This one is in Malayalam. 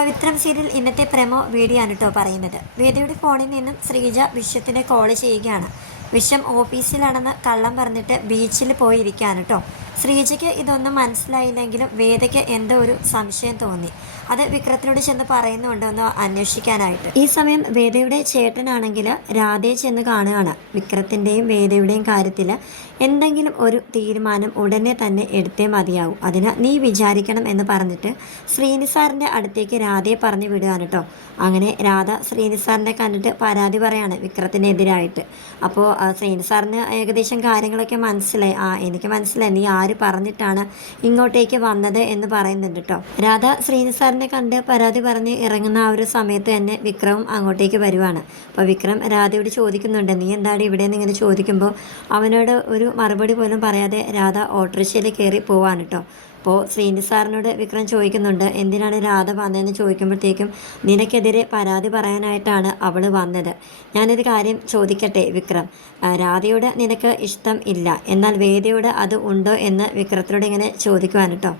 പവിത്രം സീരിയൽ ഇന്നത്തെ പ്രമോ വീഡിയോ ആണ് കേട്ടോ പറയുന്നത്. വേദയുടെ ഫോണിൽ നിന്നും ശ്രീജ വിശ്വത്തിനെ കോൾ ചെയ്യുകയാണ്. വിശ്വം ഓഫീസിലാണെന്ന് കള്ളം പറഞ്ഞിട്ട് ബീച്ചിൽ പോയിരിക്കുകയാണ് കേട്ടോ ശ്രീജയ്ക്ക് ഇതൊന്നും മനസ്സിലായില്ലെങ്കിലും വേദയ്ക്ക് എന്തോ ഒരു സംശയം തോന്നി. അത് വിക്രത്തിനോട് ചെന്ന് പറയുന്നുണ്ടോ എന്ന് അന്വേഷിക്കാനായിട്ട്. ഈ സമയം വേദയുടെ ചേട്ടനാണെങ്കിൽ രാധയെ ചെന്ന് കാണുകയാണ്. വിക്രത്തിന്റെയും വേദയുടെയും കാര്യത്തിൽ എന്തെങ്കിലും ഒരു തീരുമാനം ഉടനെ തന്നെ എടുത്തേ മതിയാവും. അതിന് നീ വിചാരിക്കണം എന്ന് പറഞ്ഞിട്ട് ശ്രീനിസാറിന്റെ അടുത്തേക്ക് രാധയെ പറഞ്ഞു വിടുകയാണ് കേട്ടോ അങ്ങനെ രാധ ശ്രീനിസാറിനെ കണ്ടിട്ട് പരാതി പറയാണ് വിക്രത്തിനെതിരായിട്ട്. അപ്പോൾ ശ്രീനിസാറിന് ഏകദേശം കാര്യങ്ങളൊക്കെ മനസ്സിലായി. ആ എനിക്ക് മനസ്സിലായി. നീ ആര് പറഞ്ഞിട്ടാണ് ഇങ്ങോട്ടേക്ക് വന്നത് എന്ന് പറയുന്നുണ്ട് കേട്ടോ രാധ ശ്രീനി സാറിനെ കണ്ട് പരാതി പറഞ്ഞ് ഇറങ്ങുന്ന ആ ഒരു സമയത്ത് തന്നെ വിക്രമും അങ്ങോട്ടേക്ക് വരുവാണ്. അപ്പോൾ വിക്രം രാധയോട് ചോദിക്കുന്നുണ്ട് നീ എന്താണ് ഇവിടെ നിന്ന് ഇങ്ങനെ ചോദിക്കുമ്പോൾ അവനോട് ഒരു മറുപടി പോലും പറയാതെ രാധ ഓട്ടോറിക്ഷയിൽ കയറി പോവാണ് കേട്ടോ അപ്പോൾ ശ്രീനി സാറിനോട് വിക്രം ചോദിക്കുന്നുണ്ട് എന്തിനാണ് രാധ വന്നതെന്ന് ചോദിക്കുമ്പോഴത്തേക്കും നിനക്കെതിരെ പരാതി പറയാനായിട്ടാണ് അവൾ വന്നത്. ഞാനൊരു കാര്യം ചോദിക്കട്ടെ വിക്രം. രാധയോട് നിനക്ക് ഇഷ്ടം ഇല്ല. എന്നാൽ വേദയോട് അത് ഉണ്ടോ എന്ന് വിക്രത്തിനോട് ഇങ്ങനെ ചോദിക്കുവാണ് കേട്ടോ